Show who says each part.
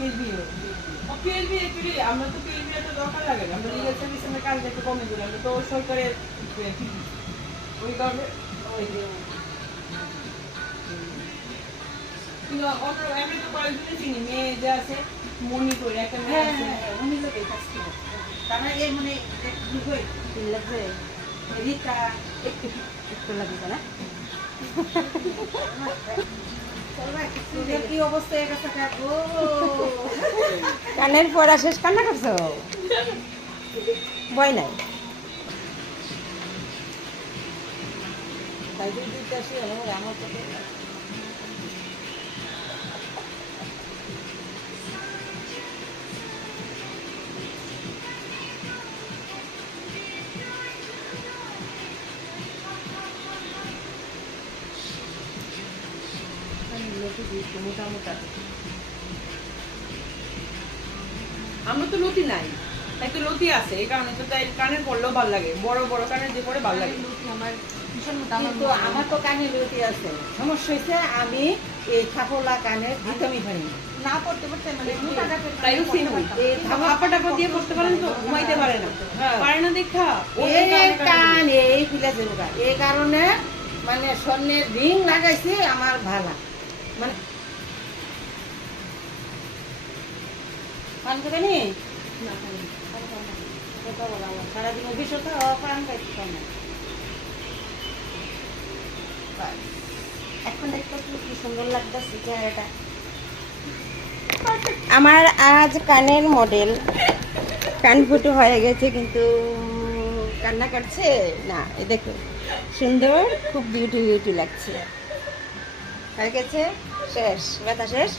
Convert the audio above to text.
Speaker 1: PSB PSB actually আমরা তো PSB এত দরকার লাগে না। আমরা লিগাল সার্ভিসের কাজটা একটু কমে দিলাম তো সরকারের ওই কারণে ওই যে কিন্তু অন্য আমি তো কয়েকজনে চিনি। মেয়ে যে আছে মনি করে একটা মেয়ে
Speaker 2: হ্যাঁ
Speaker 1: আছে।
Speaker 2: উনি লোকে কাজ করে তারা এই মানে দুটোই
Speaker 3: লাগছে
Speaker 2: রিতা
Speaker 3: একটু একটু লাগবে না কানের পড়া শেষ কান্না করছ? ভয় নাই?
Speaker 2: আমার আমার তো
Speaker 1: মোটা মোটা আমরা তো লতি নাই। তাই তো লতি আছে এই কারণে তো তাই কানের পড়লেও ভালো লাগে বড় বড় কানের যে পরে ভালো লাগে।
Speaker 3: আমার
Speaker 2: কিন্তু আমার তো কানে লতি আছে। সমস্যা হয়েছে আমি এই থাপলা কানের একদমই পারি না।
Speaker 3: না পড়তে পড়তে মানে মোটাটা পেলে
Speaker 1: তাই সিন এই
Speaker 3: পারতাম।
Speaker 1: টাপা দিয়ে পড়তে পারেন তো ঘুমাইতে পারে না। পারে না দেখা।
Speaker 2: এই কান এই পিলা এই কারণে মানে স্বর্ণের রিং লাগাইছে আমার ভালা। মানে পান করে নি? সারাদিন অফিসে তো পান খাইতে না।
Speaker 3: এখন দেখতে কি সুন্দর লাগতেছে চেহারাটা। আমার আজ কানের মডেল। কান ফুটো হয়ে গেছে কিন্তু কান্না কাটছে? না এ দেখো। সুন্দর খুব বিউটি বিউটি লাগছে। হয়ে গেছে শেষ। ব্যথা শেষ?